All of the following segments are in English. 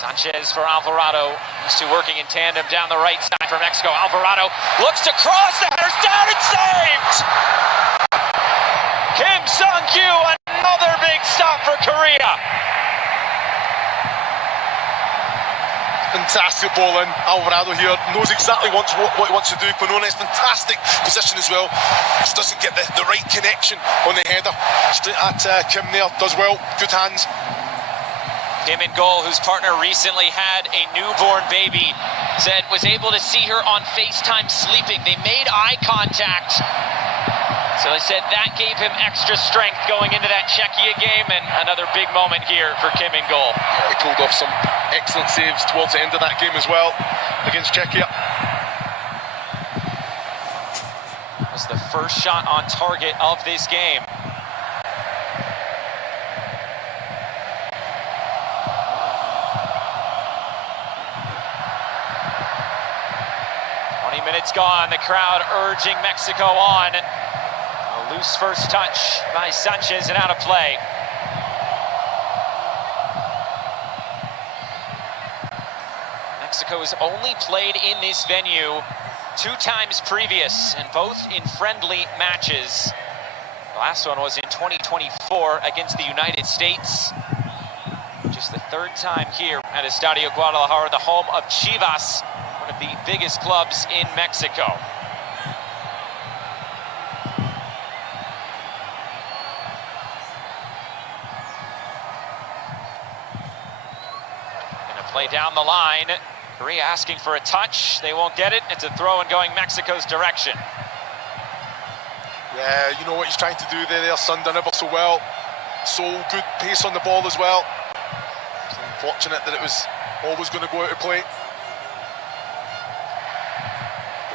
Sanchez for Alvarado, used to working in tandem down the right side for Mexico. Alvarado looks to cross, the header's down and saved! Kim Sung-kyu, another big stop for Korea. Fantastic ball in. Alvarado here knows exactly what he wants to do. Quinones, fantastic position as well. Just doesn't get the right connection on the header. Straight at Kim there, does well, good hands. Kim in goal, whose partner recently had a newborn baby, said was able to see her on FaceTime sleeping. They made eye contact. So he said that gave him extra strength going into that Czechia game, and another big moment here for Kim in goal. He pulled off some excellent saves towards the end of that game as well against Czechia. Was the first shot on target of this game. Minutes gone, the crowd urging Mexico on. A loose first touch by Sanchez and out of play. Mexico has only played in this venue 2 times previous, and both in friendly matches. The last one was in 2024 against the United States. Just the 3rd time here at Estadio Guadalajara, the home of Chivas, one of the biggest clubs in Mexico. Gonna play down the line. Korea asking for a touch. They won't get it. It's a throw and going Mexico's direction. Yeah, you know what he's trying to do there. Son done ever so well. So good pace on the ball as well. It's unfortunate that it was always going to go out of play.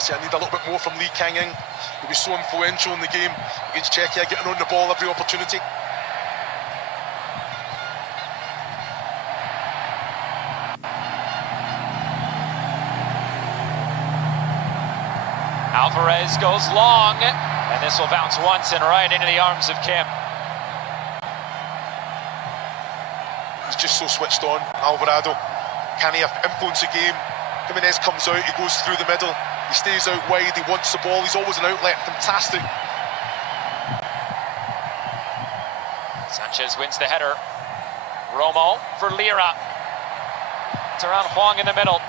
I need a little bit more from Lee Kang-in. He'll be so influential in the game against Czechia, getting on the ball every opportunity. Alvarez goes long, and this will bounce once and right into the arms of Kim. He's just so switched on, Alvarado. Can he influence the game? Jimenez comes out, he goes through the middle. He stays out wide, he wants the ball, he's always an outlet, fantastic. Sanchez wins the header. Romo for Lira. It's around Huang in the middle.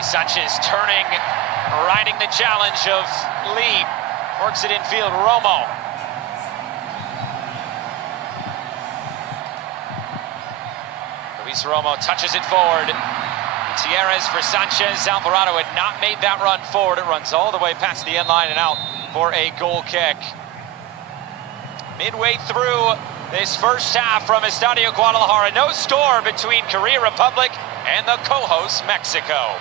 Sanchez turning and riding the challenge of Lee. Works it infield, Romo. Luis Romo touches it forward. Gutierrez for Sanchez. Alvarado had not made that run forward. It runs all the way past the end line and out for a goal kick. Midway through this first half from Estadio Guadalajara, no score between Korea Republic and the co-host Mexico.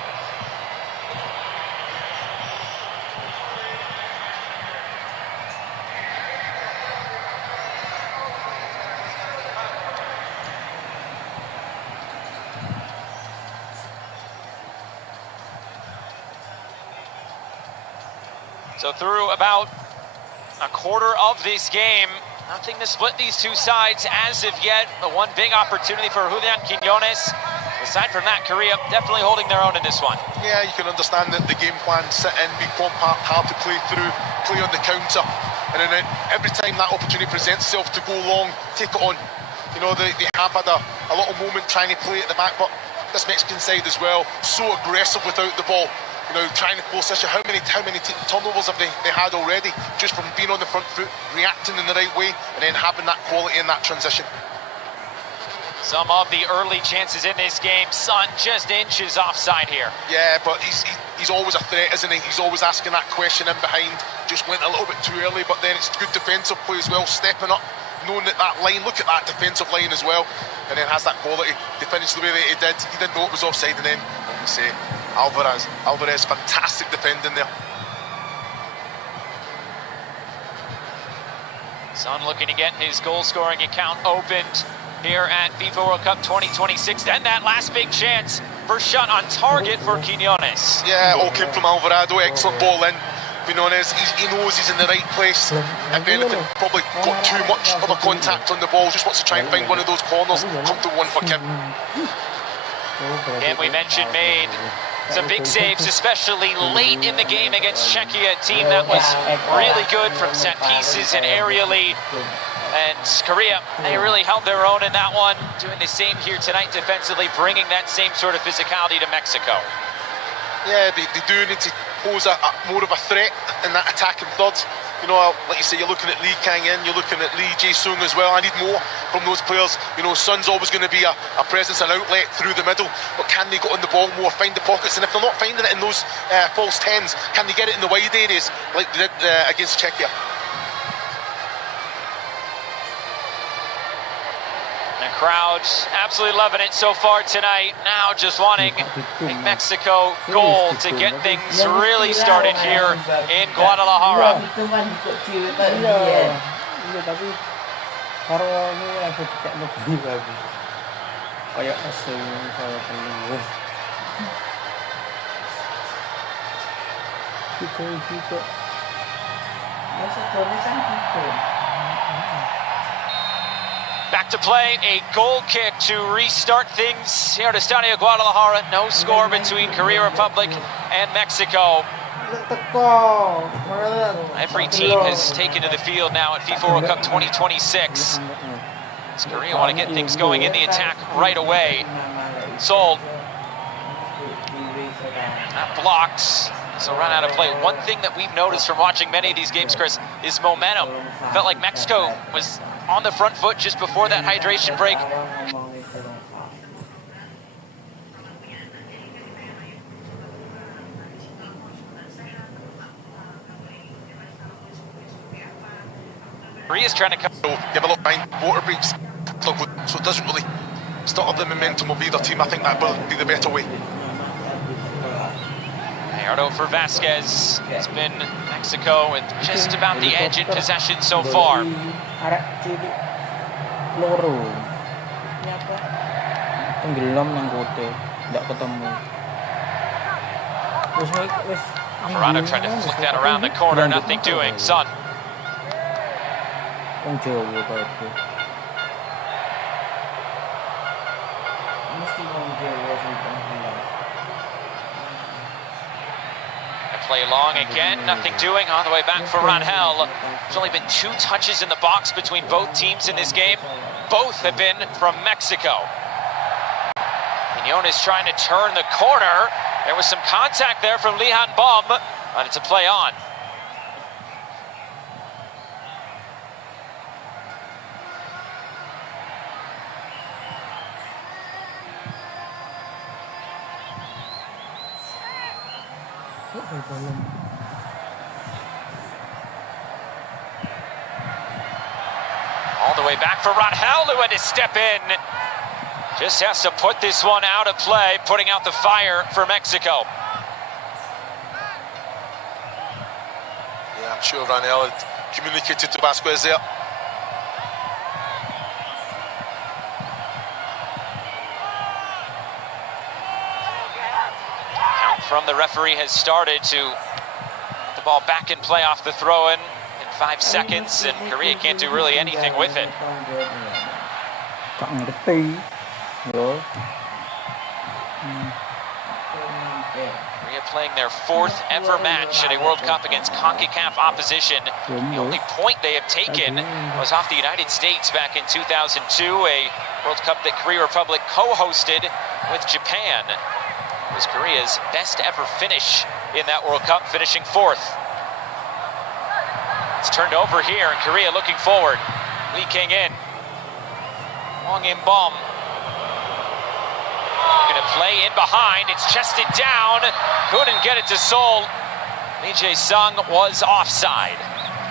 So through about a quarter of this game, nothing to split these two sides as of yet. The one big opportunity for Julian Quiñones. Aside from that, Korea definitely holding their own in this one. Yeah, you can understand that the game plan, sit in, be compact, hard to play through, play on the counter. And then every time that opportunity presents itself to go long, take it on. You know, they have had a little moment trying to play at the back, but this Mexican side as well, so aggressive without the ball. You know, trying to force issue. How many turnovers have they had already, just from being on the front foot, reacting in the right way, and then having that quality in that transition. Some of the early chances in this game, Son just inches offside here. Yeah, but he's always a threat, isn't he? He's always asking that question in behind. Just went a little bit too early, but then it's good defensive play as well, stepping up, knowing that line, look at that defensive line as well, and then has that quality to finish the way that he did. He didn't know it was offside, and then, like I say, Alvarez, fantastic defending there. Son looking to get his goal-scoring account opened here at FIFA World Cup 2026. And that last big chance First shot on target for Quiñones. Yeah, all came from Alvarado. Excellent ball in. Quiñones, he knows he's in the right place. If anything, probably got too much of a contact on the ball. Just wants to try and find one of those corners. Comfortable one for Kim. And we mentioned made some big saves, especially late in the game against Czechia, a team that was really good from set pieces and aerially. And Korea, they really held their own in that one, doing the same here tonight defensively, bringing that same sort of physicality to Mexico. Yeah, they do need to pose more of a threat in that attacking third. You know, like you say, you're looking at Lee Kang-in, you're looking at Lee Jae-sung as well. I need more from those players. You know, Sun's always going to be a presence, an outlet through the middle, but can they get on the ball more, find the pockets? And if they're not finding it in those false tens, can they get it in the wide areas like they did against Czechia? The crowd absolutely loving it so far tonight. Now just wanting a Mexico goal to get things really started here in Guadalajara. Back to play, a goal kick to restart things here at Estadio Guadalajara. No score between Korea Republic and Mexico. Every team has taken to the field now at FIFA World Cup 2026. As Korea want to get things going in the attack right away. Sold. Not blocked. So run out of play. One thing that we've noticed from watching many of these games, Chris, is momentum. Felt like Mexico was on the front foot just before that hydration break. Korea's trying to come. Give a look behind water breaks, so it doesn't really start up the momentum of either team. I think that will be the better way. Gallardo for Vasquez. It's been Mexico with just about the edge in possession so far. Alvarado tried to flick that around the corner, nothing doing. Son. Play long again, nothing doing. All the way back for Rangel. There's only been 2 touches in the box between both teams in this game. Both have been from Mexico. Quiñones trying to turn the corner. There was some contact there from Lee Han-bom, but it's a play on. All the way back for Rangel, who had to step in. Just has to put this one out of play, putting out the fire for Mexico. Yeah, I'm sure Rangel had communicated to Vasquez there. Count from the referee has started to get the ball back in play off the throw-in 5 seconds, and Korea can't do really anything with it. Korea playing their 4th ever match at a World Cup against CONCACAF opposition. The only point they have taken was off the United States back in 2002, a World Cup that Korea Republic co-hosted with Japan. It was Korea's best ever finish in that World Cup, finishing 4th. It's turned over here, and Korea looking forward. Lee Kang-in. Hwang In-bom. Gonna play in behind. It's chested down. Couldn't get it to Seoul. Lee Jae-sung was offside.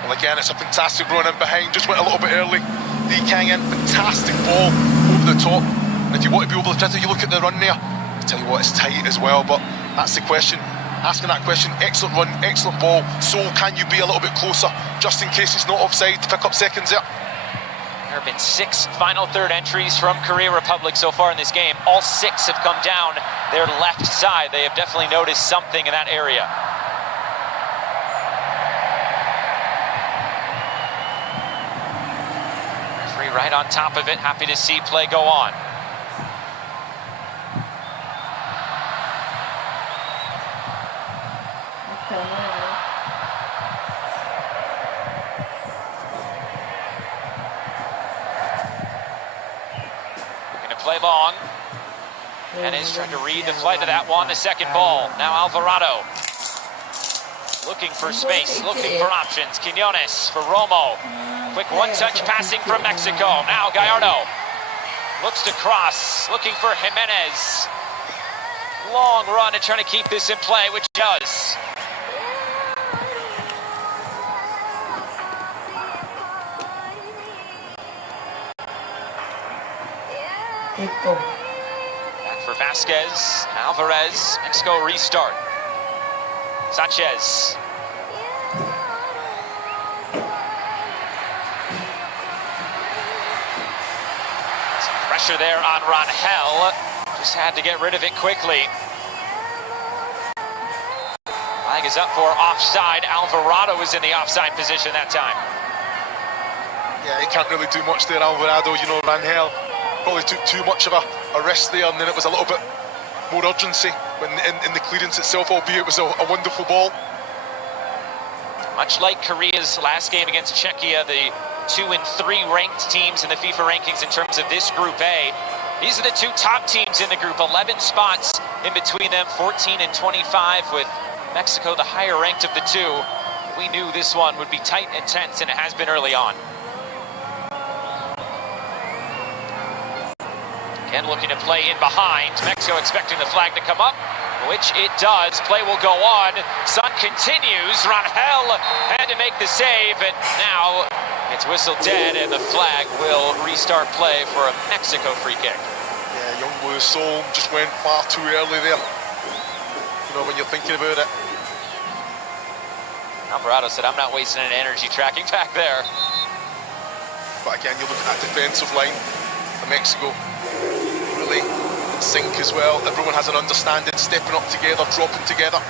Well, again, it's a fantastic run in behind. Just went a little bit early. Lee Kang-in, fantastic ball over the top. And if you want to be over the top, you look at the run there. I tell you what, it's tight as well, but that's the question. Asking that question, excellent run, excellent ball. So can you be a little bit closer, just in case it's not offside, to pick up seconds there? There have been 6 final third entries from Korea Republic so far in this game. All 6 have come down their left side. They have definitely noticed something in that area. Referee right on top of it, happy to see play go on. Play long, and is trying to read the flight of that one. The second ball, now Alvarado. Looking for space, looking for options. Quiñones for Romo. Quick one-touch passing from Mexico. Now Gallardo looks to cross, looking for Jimenez. Long run and trying to keep this in play, which does. Back for Vasquez, Alvarez, Mexico restart. Sanchez. Some pressure there on Rangel. Just had to get rid of it quickly. Flag is up for offside. Alvarado was in the offside position that time. Yeah, he can't really do much there, Alvarado. You know, Rangel probably took too much of a risk there, and then it was a little bit more urgency when in the clearance itself, albeit it was a wonderful ball. Much like Korea's last game against Czechia, the 2 and 3 ranked teams in the FIFA rankings in terms of this Group A. These are the 2 top teams in the group, 11 spots in between them, 14 and 25, with Mexico the higher ranked of the 2. We knew this one would be tight and tense, and it has been early on. Again, looking to play in behind. Mexico expecting the flag to come up, which it does. Play will go on. Sun continues. Rangel had to make the save, and now it's whistled dead, and the flag will restart play for a Mexico free kick. Yeah, young Bayu Saputra just went far too early there. You know, when you're thinking about it. Alvarado said, I'm not wasting any energy tracking back there. But again, you look at that defensive line of Mexico. Really in sync as well. Everyone has an understanding, stepping up together, dropping together.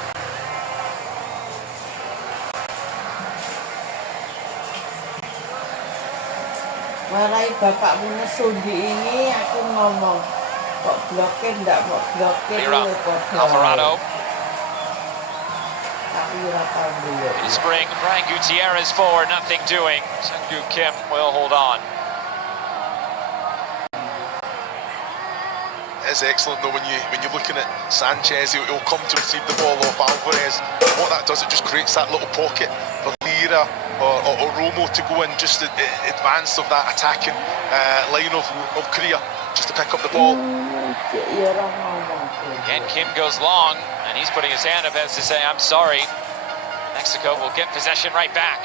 Marai bapak punya Sundi ini aku ngomong kok blokir enggak mau blokir Alvarado. Tapi ora tahu dulu. Spring, Brian Gutierrez forward, nothing doing. Sang-Gu Kim will hold on. It's excellent though when you're looking at Sanchez, he'll come to receive the ball off Alvarez. And what that does, it just creates that little pocket for Lira or Romo to go in, just advance of that attacking line of Korea, just to pick up the ball. And Kim goes long, and he's putting his hand up as to say, I'm sorry. Mexico will get possession right back.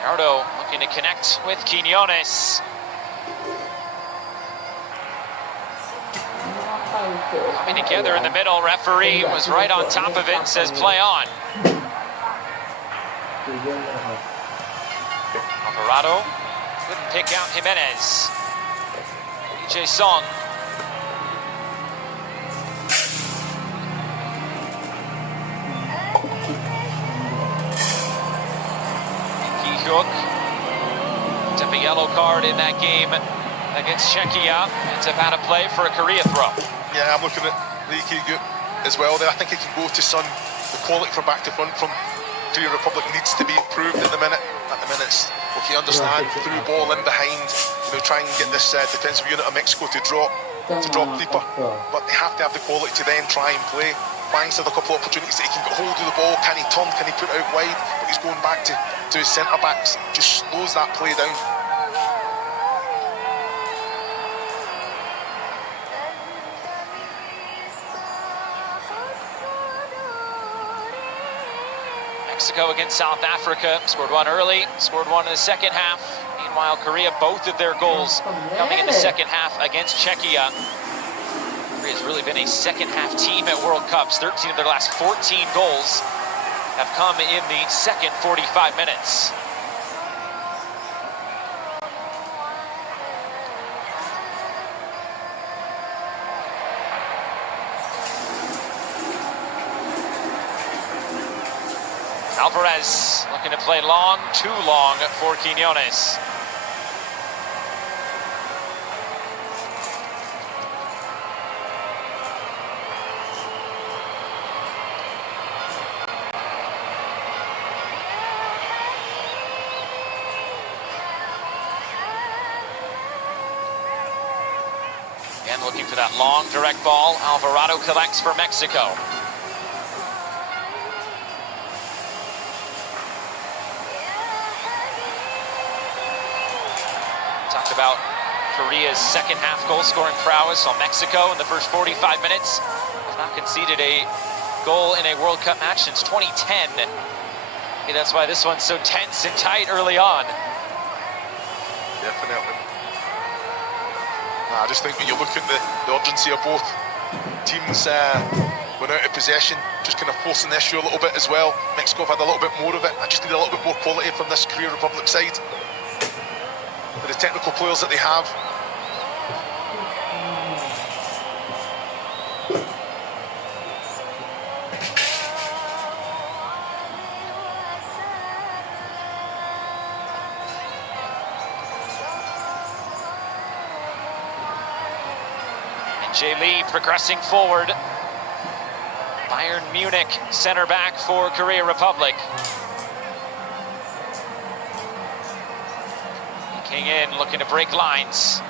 Gallardo looking to connect with Quiñones. Coming together in the middle, referee was right on top of it and says play on. Alvarado couldn't pick out Jimenez. DJ Song. Hook. Took a yellow card in that game against Czechia. Ends up out of play for a Korea throw. Yeah, I'm looking at Lee Ki-Gook as well there. I think he can go to Sun. The quality from back to front from Korea Republic needs to be improved at the minute. At the minutes, okay, understand through ball in behind, you know, try and get this defensive unit of Mexico to drop deeper. But they have to have the quality to then try and play. Banks had a couple of opportunities that he can get hold of the ball. Can he turn? Can he put it out wide? But he's going back to his centre backs. Just slows that play down. Mexico against South Africa. Scored one early, scored one in the second half. Meanwhile, Korea, both of their goals coming in the second half against Czechia. Korea's really been a second half team at World Cups. 13 of their last 14 goals have come in the second 45 minutes. Alvarez looking to play long, too long for Quiñones. Again, looking for that long direct ball. Alvarado collects for Mexico. Talked about Korea's second half goal scoring prowess on Mexico in the first 45 minutes. Has not conceded a goal in a World Cup match since 2010. Maybe that's why this one's so tense and tight early on. Definitely. I just think when you look at the urgency of both teams when out of possession, just kind of forcing the issue a little bit as well. Mexico have had a little bit more of it. I just need a little bit more quality from this Korea Republic side. With the technical players that they have. And Jay Lee progressing forward. Bayern Munich center back for Korea Republic. King in, looking to break lines.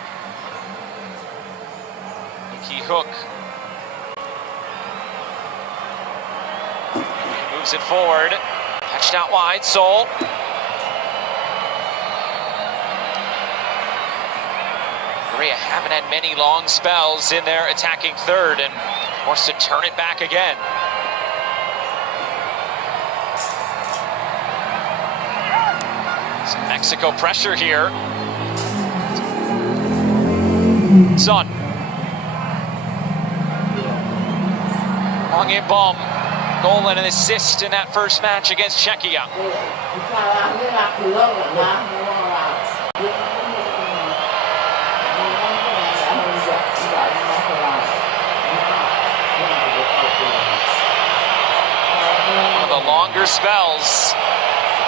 Ki Hook. Moves it forward. Patched out wide, Seoul. Korea haven't had many long spells in their attacking third and wants to turn it back again. Some Mexico pressure here. Son. Long in bomb. Goal and an assist in that first match against Czechia. One of the longer spells.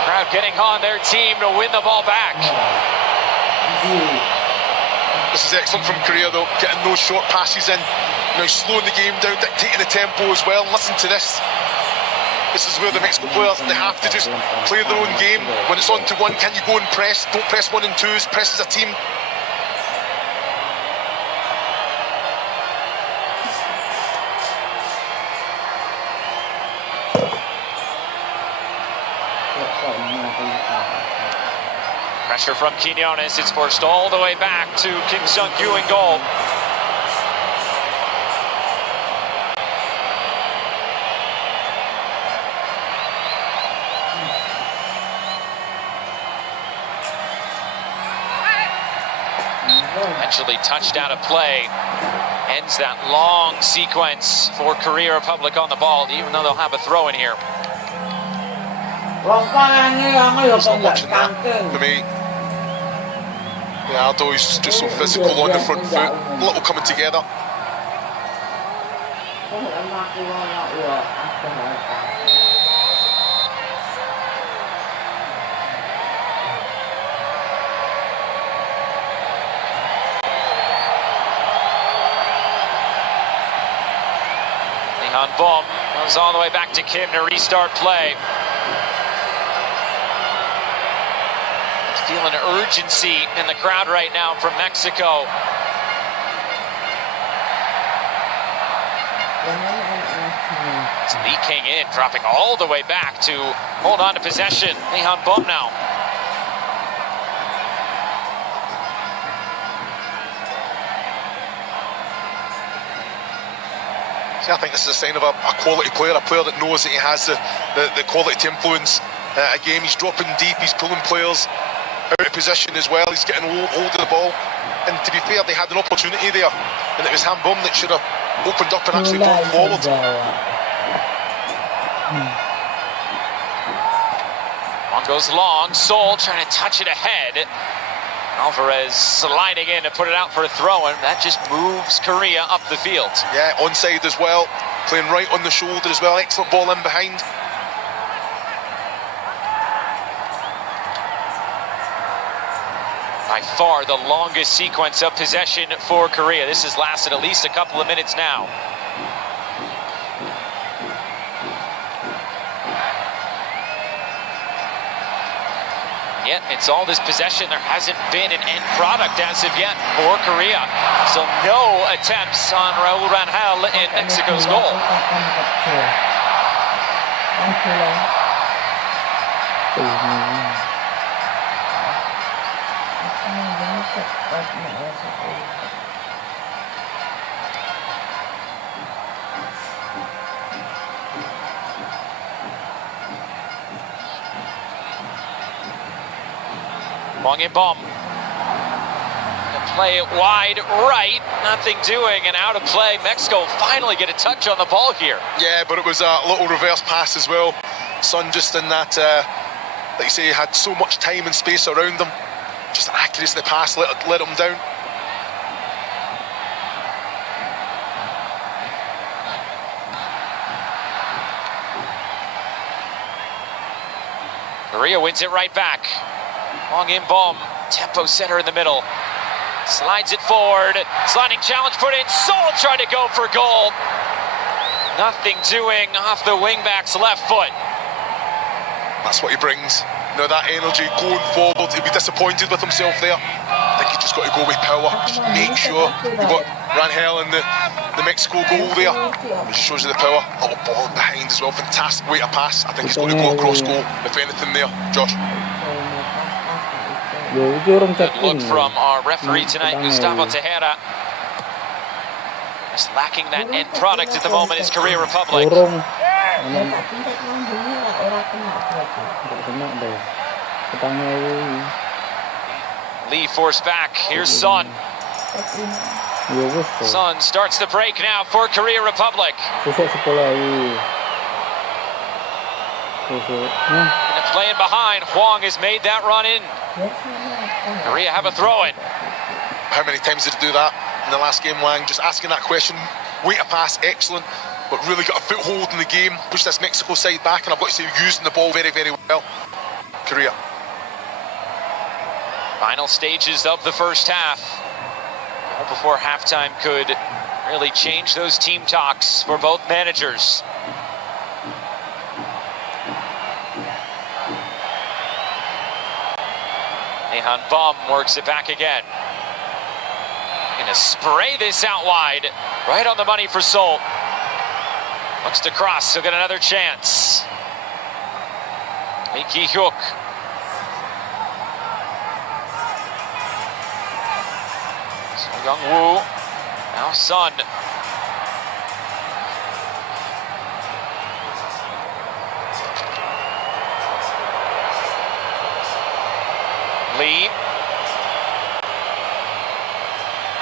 Crowd getting on their team to win the ball back. This is excellent from Korea though, getting those short passes in, now slowing the game down, dictating the tempo as well. Listen to this. This is where the Mexico players, they have to just play their own game. When it's on to one, can you go and press? Don't press one and twos, press as a team. Pressure from Quiñones, it's forced all the way back to Kim Sung-kyu in goal. Eventually touched out of play. Ends that long sequence for Korea Republic on the ball, even though they'll have a throw in here. It's not watching that for me. Aldo is just so physical on the front foot, a little coming together. Han Bom goes all the way back to Kim to restart play. Feeling urgency in the crowd right now from Mexico. It's Lee King in, dropping all the way back to hold on to possession. Lee Han Bom now. See, I think this is a sign of a quality player, a player that knows that he has the quality to influence a game. He's dropping deep, he's pulling players out of position as well, he's getting hold of the ball. And to be fair, they had an opportunity there, and it was Han Bom that should have opened up and actually brought forward. Wong goes long. Seoul trying to touch it ahead. Alvarez sliding in to put it out for a throw-in. That just moves Korea up the field. Yeah, onside as well. Playing right on the shoulder as well. Excellent ball in behind. By far the longest sequence of possession for Korea. This has lasted at least a couple of minutes now. Yet it's all this possession. There hasn't been an end product as of yet for Korea. So no attempts on Raul Rangel in Mexico's goal. Wong in bomb. Play it wide right, nothing doing, and out of play. Mexico finally get a touch on the ball here. Yeah, but it was a little reverse pass as well. Son just in that, like you say, he had so much time and space around him. Just accuracy of the pass let him down. Korea wins it right back. Wong in bomb, tempo center in the middle. Slides it forward, sliding challenge put in. Seoul trying to go for goal. Nothing doing off the wingback's left foot. That's what he brings. You know, that energy going forward. He'll be disappointed with himself there. I think he's just got to go with power. Just make sure you've got Rangel in the Mexico goal there. It just shows you the power. A little ball behind as well. Fantastic way to pass. I think he's got to go across goal, if anything there, Josh. Good look from our referee tonight, Gustavo Tejera. Just lacking that end product at the moment is Korea Republic. Lee forced back. Here's Son. Son starts the break now for Korea Republic. And playing behind, Hwang has made that run in. Korea have a throw-in. How many times did he do that in the last game, Wang? Just asking that question. Way to pass, excellent, but really got a foothold in the game. Push this Mexico side back, and I've got to say, using the ball very, very well. Korea. Final stages of the first half. All before halftime could really change those team talks for both managers. Han Bum works it back again. Gonna spray this out wide. Right on the money for Seoul. Looks to cross, he'll get another chance. Lee Ki-hyuk. So Young-woo. Now Son. Lee.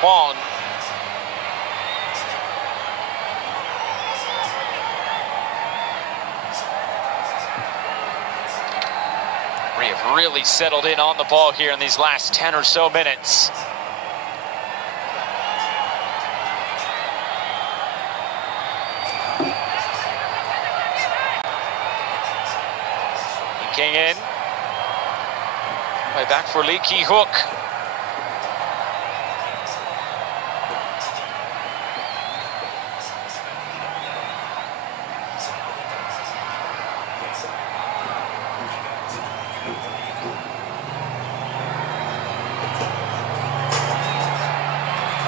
Hwang. We have really settled in on the ball here in these last 10 or so minutes. King in. Way back for Lee Ki-hyuk.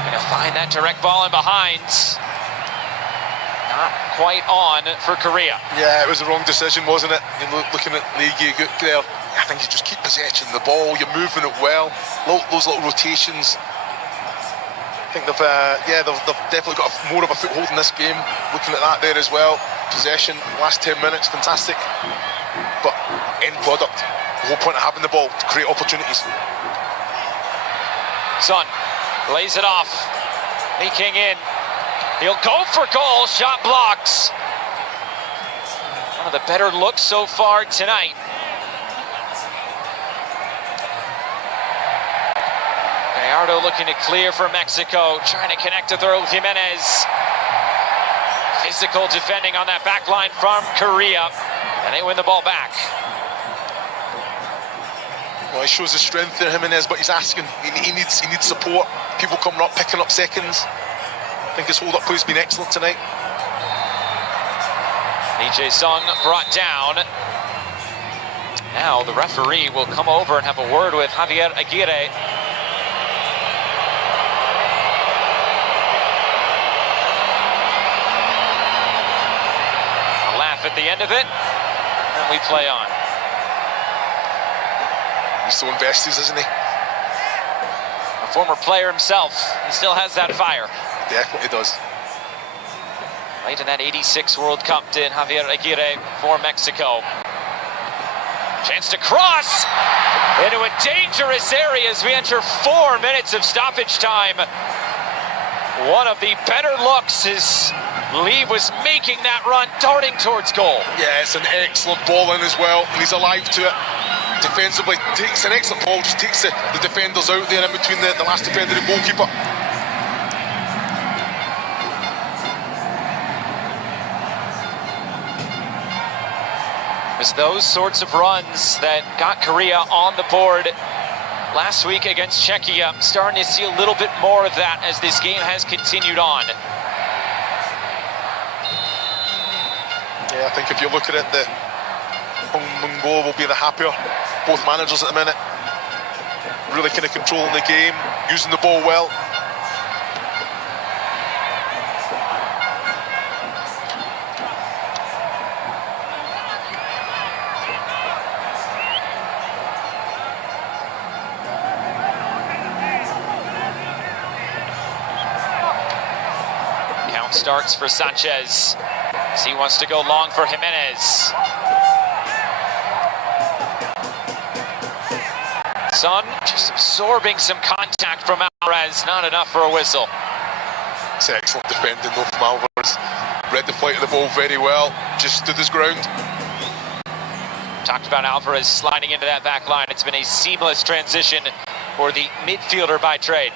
Gonna find that direct ball in behind. Not quite on for Korea. Yeah, it was the wrong decision, wasn't it? You're looking at Lee Ki-hyuk there. I think you just keep possession of the ball, you're moving it well, those little rotations. I think they've definitely got more of a foothold in this game. Looking at that there as well, possession, last 10 minutes, fantastic. But end product, the whole point of having the ball, to create opportunities. Son lays it off, Lee King in. He'll go for goal, shot blocks. One of the better looks so far tonight. Gallardo looking to clear for Mexico, trying to connect with Raul Jimenez. Physical defending on that back line from Korea, and they win the ball back. Well, he shows the strength in Jimenez, but he's asking. He needs support. People coming up, picking up seconds. I think his hold-up play's been excellent tonight. DJ Sung brought down. Now the referee will come over and have a word with Javier Aguirre. A laugh at the end of it, and we play on. He's so invested, isn't he? A former player himself, he still has that fire. Definitely does. Late in that '86 World Cup did Javier Aguirre for Mexico. Chance to cross into a dangerous area as we enter 4 minutes of stoppage time. One of the better looks as Lee was making that run, darting towards goal. Yeah, it's an excellent ball in as well, and he's alive to it. Defensively, takes an excellent ball, just takes the defenders out there in between the last defender and goalkeeper. It's those sorts of runs that got Korea on the board last week against Czechia. Starting to see a little bit more of that as this game has continued on. Yeah, I think if you look at it, the Hong goal will be the happier. Both managers at the minute really kind of controlling the game, using the ball well. Count starts for Sanchez as he wants to go long for Jimenez. Son just absorbing some contact from Alvarez, not enough for a whistle. It's excellent defending though from Alvarez. Read the flight of the ball very well, just stood his ground. Talked about Alvarez sliding into that back line. It's been a seamless transition for the midfielder by trade.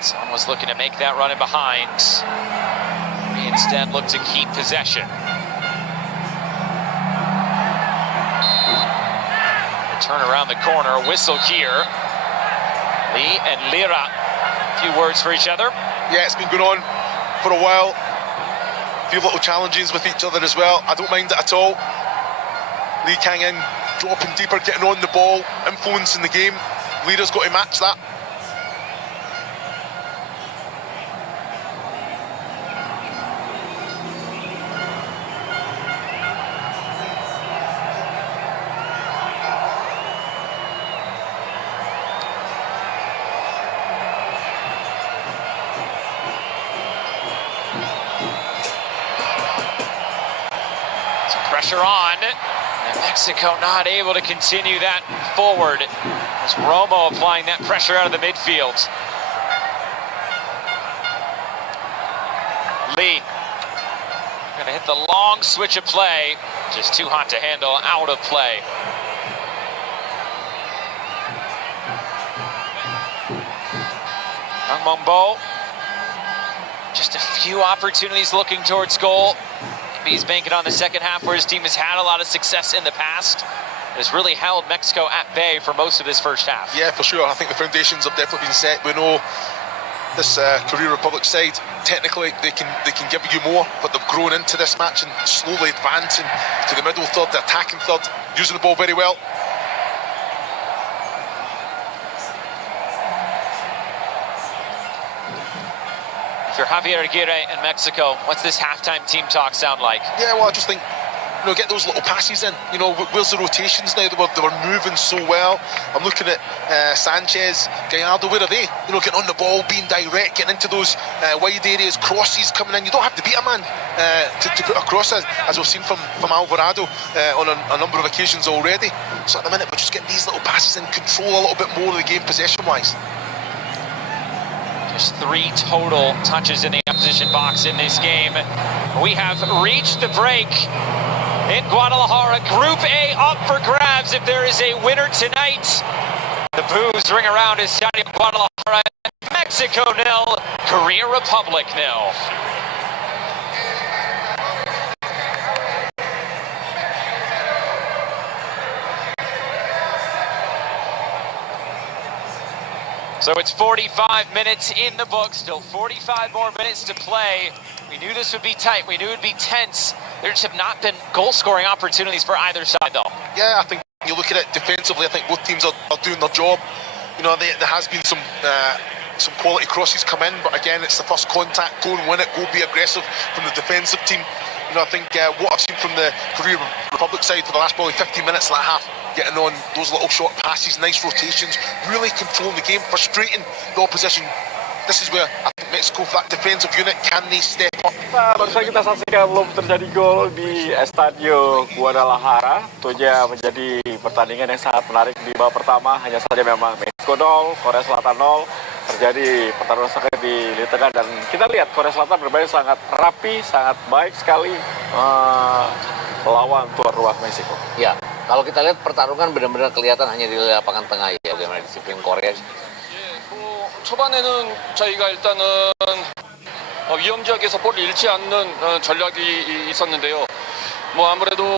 Son was looking to make that run in behind. He instead looked to keep possession. A turn around the corner, a whistle here. Lee and Lira, a few words for each other. Yeah, it's been going on for a while. A few little challenges with each other as well. I don't mind it at all. Lee Kang in, dropping deeper, getting on the ball, influencing the game. Lira's got to match that. Pressure on, and Mexico not able to continue that forward as Romo applying that pressure out of the midfield. Lee gonna hit the long switch of play, just too hot to handle, out of play. Young Mongbo, just a few opportunities looking towards goal. He's banking on the second half where his team has had a lot of success in the past. Has really held Mexico at bay for most of this first half. Yeah, for sure. I think the foundations have definitely been set. We know this Korea Republic side, technically they can give you more, but they've grown into this match and slowly advancing to the middle third, the attacking third, using the ball very well. For Javier Aguirre and Mexico, what's this halftime team talk sound like? Yeah, well, I just think, get those little passes in. Where's the rotations now? They were moving so well. I'm looking at Sanchez, Gallardo, where are they? Getting on the ball, being direct, getting into those wide areas, crosses coming in. You don't have to beat a man to put a cross in, as we've seen from Alvarado on a number of occasions already. So at the minute, we're just getting these little passes in, control a little bit more of the game possession-wise. There's 3 total touches in the opposition box in this game. We have reached the break in Guadalajara. Group A up for grabs if there is a winner tonight. The boos ring around Estadio Guadalajara. Mexico 0, Korea Republic 0. So it's 45 minutes in the books, still 45 more minutes to play. We knew this would be tight, we knew it would be tense. There just have not been goal-scoring opportunities for either side, though. Yeah, I think you look at it defensively, I think both teams are doing their job. You know, there has been some quality crosses come in, but again, it's the first contact. Go and win it, go be aggressive from the defensive team. You know, I think what I've seen from the Korea Republic side for the last probably 15 minutes of that half, getting on those little short passes, nice rotations, really controlling the game, frustrating the opposition. This is where I think Mexico, for that defensive unit, can they step up? Barusan kita saksikan belum terjadi gol di Estadio Guadalajara. Tentunya menjadi pertandingan yang sangat menarik di babak pertama. Hanya saja memang Meksiko 0, Korea Selatan 0. Terjadi pertarungan sengit di lini tengah dan kita lihat Korea Selatan bermain sangat rapi, sangat baik sekali melawan tuan rumah Meksiko. Ya, kalau kita lihat pertarungan benar-benar kelihatan hanya di lapangan tengah ya, bagaimana disiplin Korea. 초반에는 저희가 일단은 위험 지역에서 볼을 잃지 않는 전략이 있었는데요. 뭐 아무래도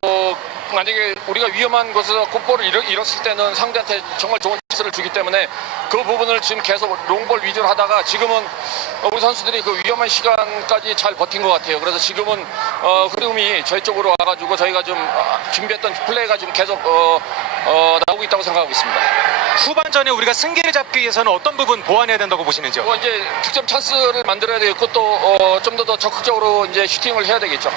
만약에 우리가 위험한 곳에서 곧볼을 잃었을 때는 상대한테 정말 좋은 찬스를 주기 때문에 그 부분을 지금 계속 롱볼 위주로 하다가 지금은 우리 선수들이 그 위험한 시간까지 잘 버틴 것 같아요. 그래서 지금은 흐름이 저희 쪽으로 와가지고 저희가 좀 준비했던 플레이가 지금 계속 나오고 있다고 생각하고 있습니다. 후반전에 우리가 승기를 잡기 위해서는 어떤 부분 보완해야 된다고 보시는지요? 이제 득점 찬스를 만들어야 되겠고 또 좀 더 적극적으로 이제 슈팅을 해야 되겠죠.